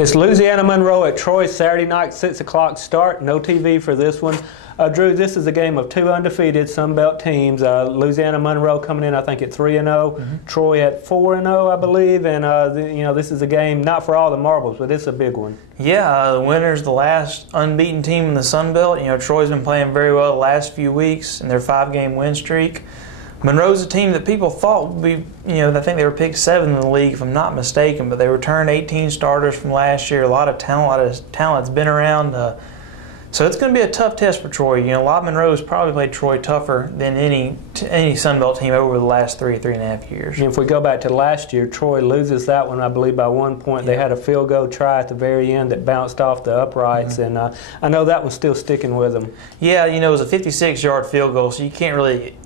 It's Louisiana-Monroe at Troy Saturday night, 6 o'clock start. No TV for this one. Drew, this is a game of two undefeated Sunbelt teams. Louisiana-Monroe coming in, I think, at 3-0. Troy at 4-0, I believe. And this is a game not for all the marbles, but it's a big one. Yeah, the winner's the last unbeaten team in the Sunbelt. Troy's been playing very well the last few weeks in their 5-game win streak. Monroe's a team that people thought would be, I think they were picked 7th in the league, if I'm not mistaken, but they returned 18 starters from last year. A lot of talent's been around. So it's going to be a tough test for Troy. A lot of Monroe's probably played Troy tougher than any Sunbelt team over the last 3.5 years. And if we go back to last year, Troy loses that one, I believe, by 1 point. They had a field goal try at the very end that bounced off the uprights, and I know that was still sticking with them. Yeah, it was a 56-yard field goal, so you can't really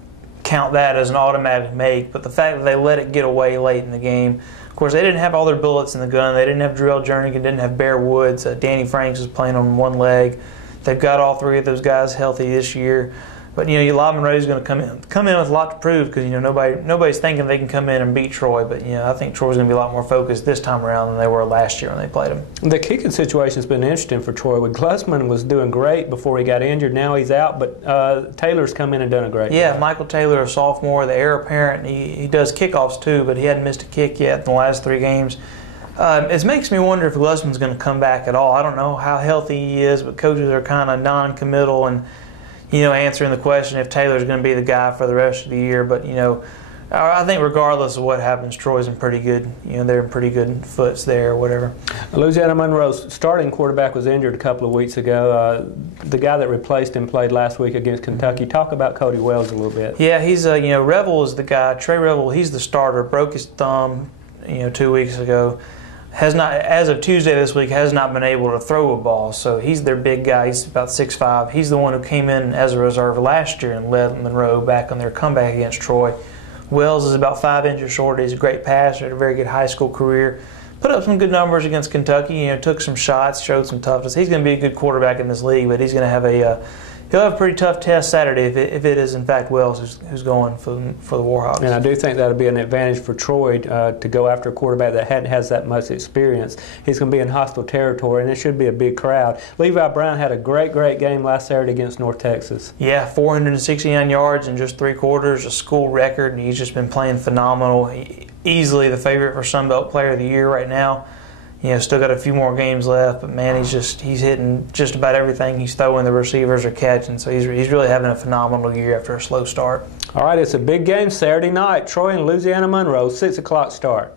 count that as an automatic make, but the fact that they let it get away late in the game. Of course, they didn't have all their bullets in the gun. They didn't have Drew Jernigan, didn't have Bear Woods. Danny Franks was playing on one leg. They've got all three of those guys healthy this year. But, a lot of Monroe's going to come in with a lot to prove because, nobody's thinking they can come in and beat Troy. But, I think Troy's going to be a lot more focused this time around than they were last year when they played them. The kicking situation's been interesting for Troy. With Glusman was doing great before he got injured. Now he's out, but Taylor's come in and done a great job. Michael Taylor, a sophomore, the heir apparent. He does kickoffs too, but he hadn't missed a kick yet in the last 3 games. It makes me wonder if Glusman's going to come back at all. I don't know how healthy he is, but coaches are kind of non-committal and answering the question if Taylor's going to be the guy for the rest of the year. But, I think regardless of what happens, Troy's in pretty good, they're in pretty good foots there or whatever. Louisiana-Monroe's starting quarterback was injured a couple of weeks ago. The guy that replaced him played last week against Kentucky. Talk about Cody Wells a little bit. Yeah, he's, Revell is the guy. Trey Revell, he's the starter, broke his thumb, 2 weeks ago. Has not, as of Tuesday this week, has not been able to throw a ball. So he's their big guy. He's about 6'5". He's the one who came in as a reserve last year and led Monroe back on their comeback against Troy. Wells is about 5 inches shorter. He's a great passer, had a very good high school career. Put up some good numbers against Kentucky. Took some shots, showed some toughness. He's going to be a good quarterback in this league, but he's going to have he'll have a pretty tough test Saturday if it is in fact Wells who's going for the Warhawks. And I do think that'll be an advantage for Troy to go after a quarterback that has that much experience. He's going to be in hostile territory, and it should be a big crowd. Levi Brown had a great game last Saturday against North Texas. Yeah, 469 yards in just 3 quarters, a school record, and he's just been playing phenomenal. Easily the favorite for Sunbelt Player of the Year right now. Still got a few more games left, but man, he's hitting just about everything he's throwing. The receivers are catching, so he's really having a phenomenal year after a slow start. All right, it's a big game Saturday night. Troy and Louisiana-Monroe, 6 o'clock start.